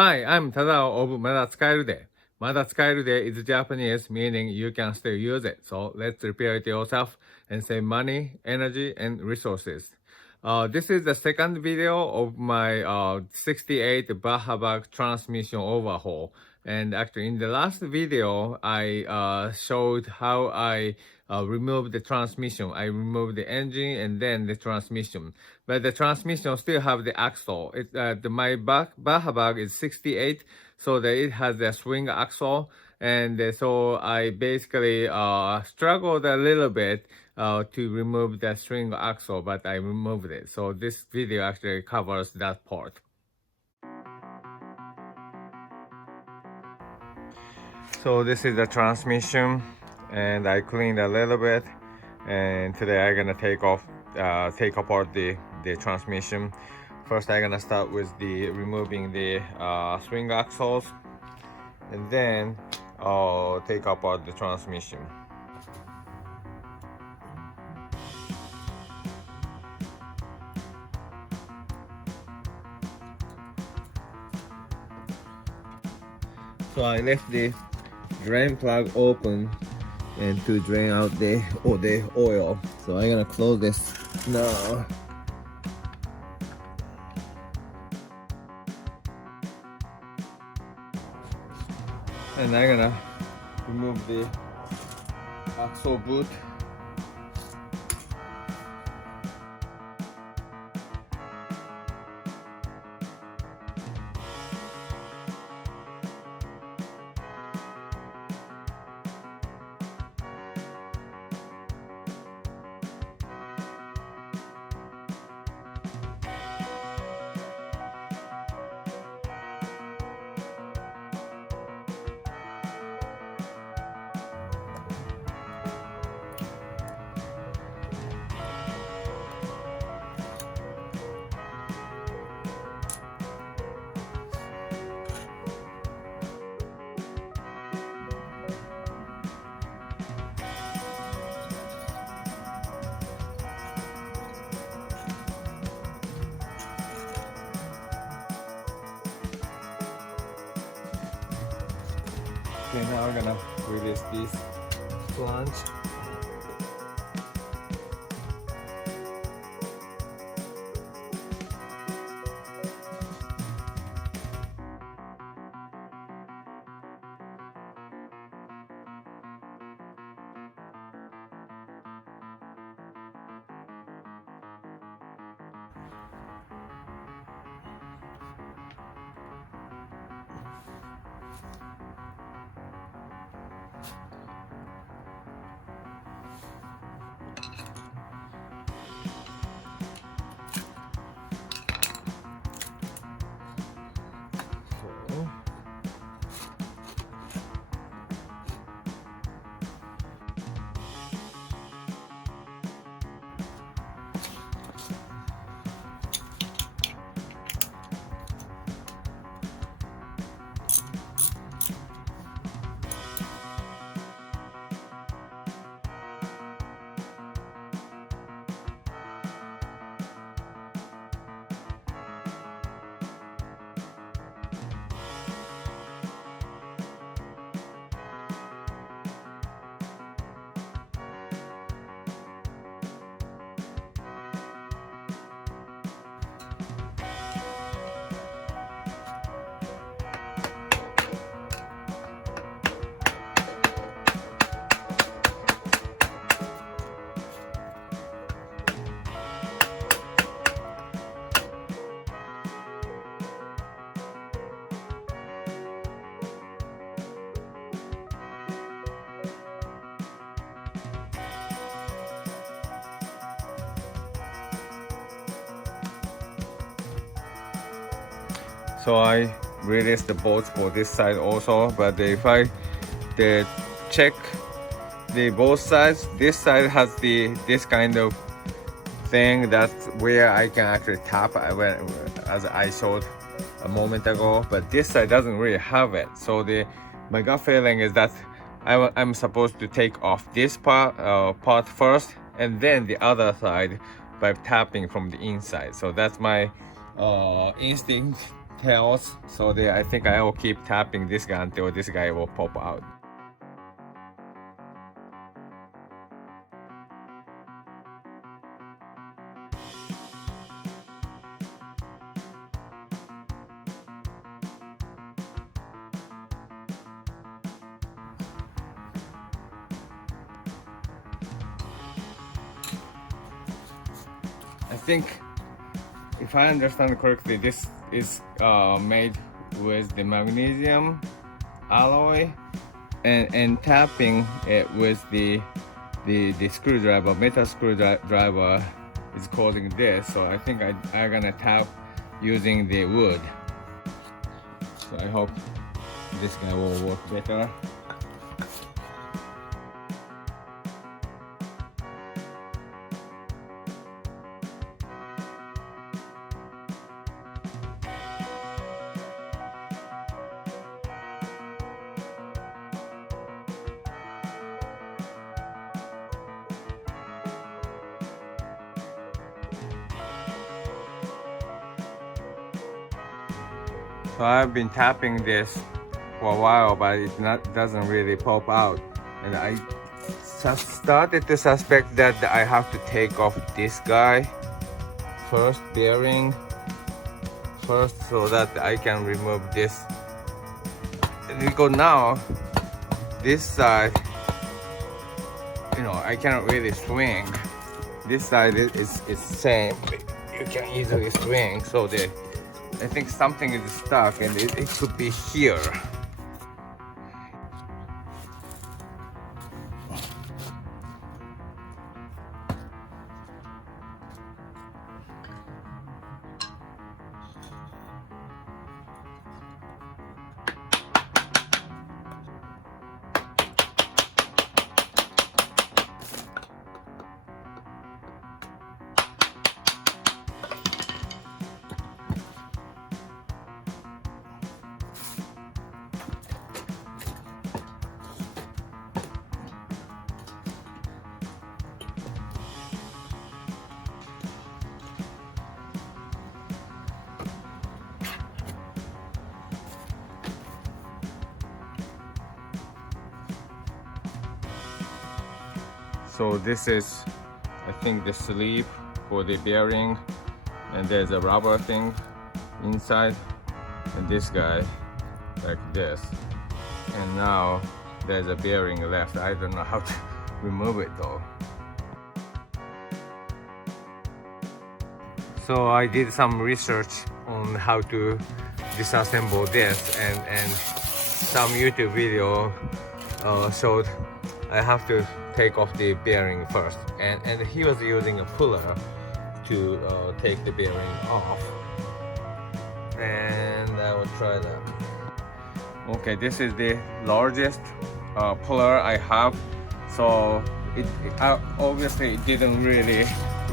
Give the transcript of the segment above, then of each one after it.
Hi, I'm Tadao of まだ使えるで。まだ使えるで is Japanese, meaning you can still use it. So let's repair it yourself and save money, energy, and resources. This is the second video of my 68 Baja bag transmission overhaul. And actually, in the last video, I showed how I removed the transmission. I removed the engine and then the transmission. But the transmission still have the axle. My Baja bag is 68, so that it has the swing axle. And so I basically struggled a little bit to remove the swing axle, but I removed it. So this video actually covers that part. So this is the transmission, and I cleaned a little bit. And today I'm gonna take apart the transmission. First, I'm gonna start with the removing the swing axles, and then I'll take apart the transmission. So I left the drain plug open and to drain out the oil. So I'm gonna close this now. And I'm gonna remove the axle boot. Okay, now we're gonna release this flange. So I released the bolts for this side also, but if I check the both sides, this side has this kind of thing that's where I can actually tap as I showed a moment ago, but this side doesn't really have it. So my gut feeling is that I'm supposed to take off this part first, and then the other side by tapping from the inside. So that's my instinct tails. So I think I will keep tapping this guy until this guy will pop out. I think, if I understand correctly, this is made with the magnesium alloy, and tapping it with the screwdriver, metal screwdriver, is causing this. So I think I'm gonna tap using the wood. So I hope this guy will work better. So I've been tapping this for a while, but it doesn't really pop out. And I started to suspect that I have to take off this guy first, bearing first, so that I can remove this. And because now, this side, I cannot really swing. This side is same. You can easily swing. So I think something is stuck, and it could be here. So this is, I think, the sleeve for the bearing, and there's a rubber thing inside, and this guy like this, and now there's a bearing left. I don't know how to remove it though. So I did some research on how to disassemble this, and some YouTube video showed I have to take off the bearing first, and he was using a puller to take the bearing off, and I will try that. Okay, this is the largest puller I have, so it obviously it didn't really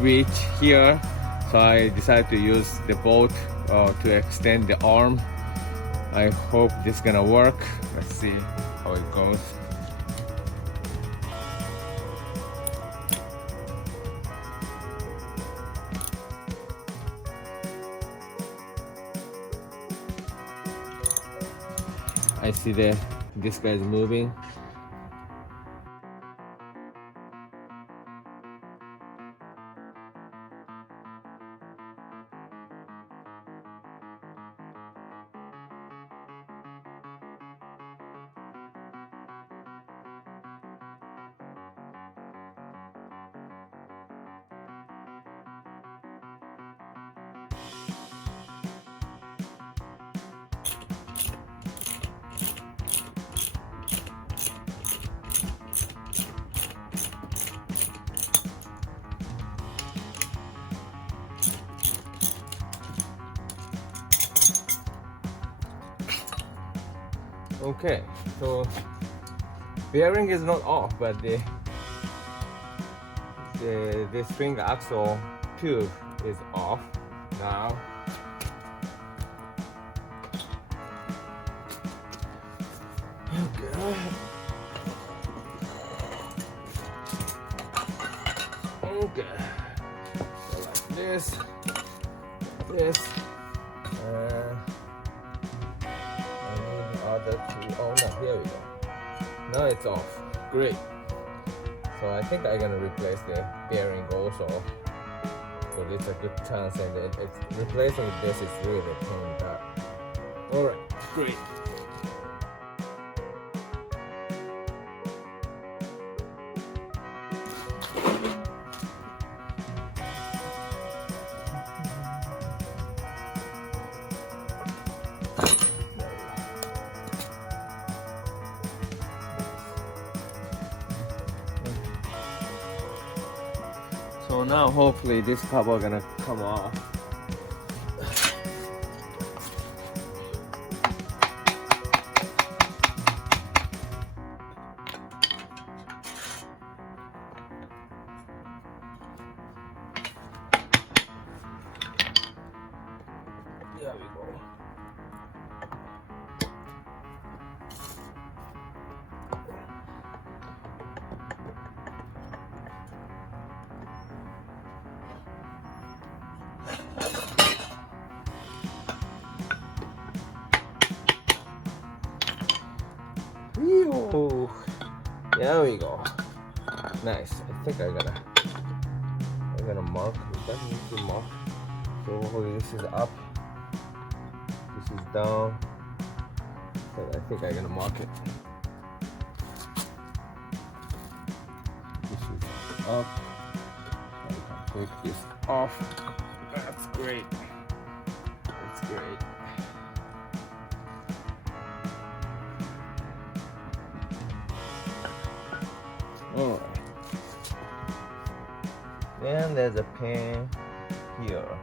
reach here, so I decided to use the bolt to extend the arm. I hope this is gonna work. Let's see how it goes. I see this guy is moving. Okay, so bearing is not off, but the spring axle tube is off now. Okay. Okay. So like this. other two. Oh no, here we go. Now it's off. Great. So I think I'm gonna replace the bearing also. So it's a good chance, and replacing this is really a pain in the butt. Alright, great. So now hopefully this cover gonna come off. There we go. Whew. There we go. Nice. I think I'm gonna mark. It doesn't need to mark. So hopefully this is up. This is down. So I think I'm gonna mark it. This is up. I can take this off. That's great. That's great. Alright. Then there's a pin here.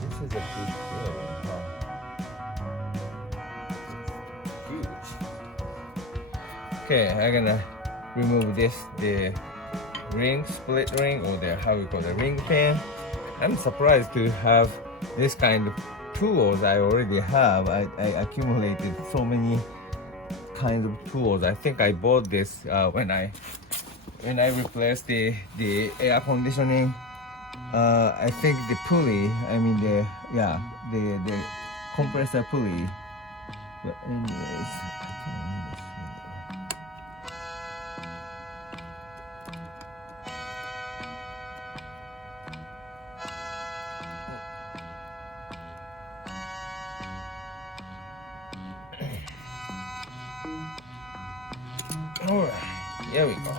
This is a big bearing, huh? It's huge. Okay, I'm gonna remove the ring, split ring, or the how we call the ring pin. I'm surprised to have this kind of tools. I already have. I accumulated so many kinds of tools. I think I bought this when I replaced the air conditioning. I think the pulley, I mean the compressor pulley. But anyways, alright, there we go.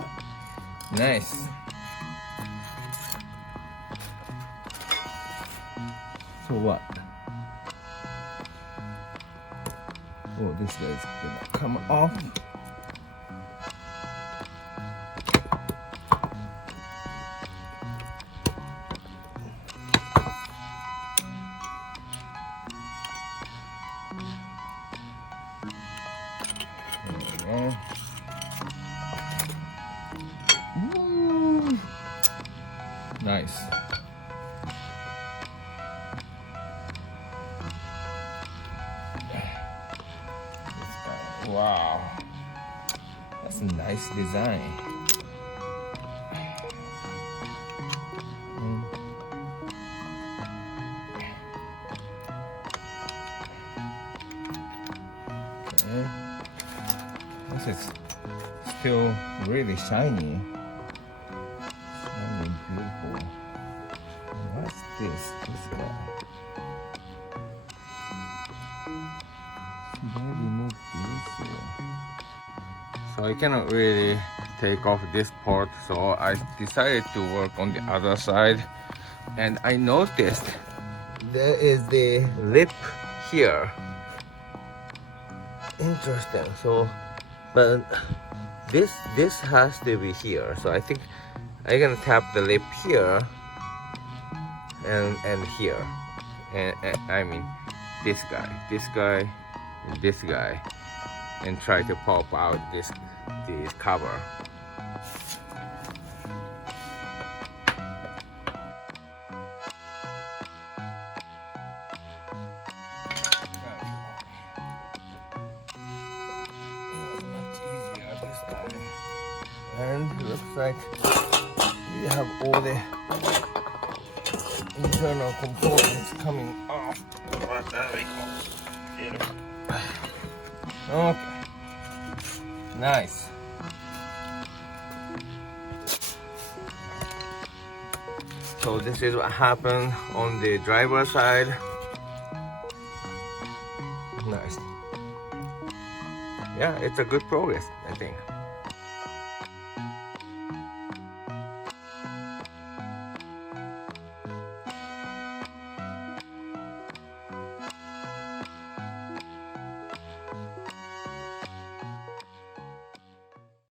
Nice. So what? Oh, this guy's gonna come off. There we go. Ooh. Nice. Wow, that's a nice design. Okay. This is still really shiny. Shiny, beautiful. What's this? This guy. Remove this. So I cannot really take off this part, so I decided to work on the other side, and I noticed there is the lip here. Interesting. So but this has to be here, so I think I'm gonna tap the lip here and here, and I mean this guy, and try to pop out this cover. Much easier this time. And looks like we have all the internal components coming off. But there we go. Beautiful. Okay. Nice. So this is what happened on the driver's side. Nice. Yeah, it's a good progress, I think.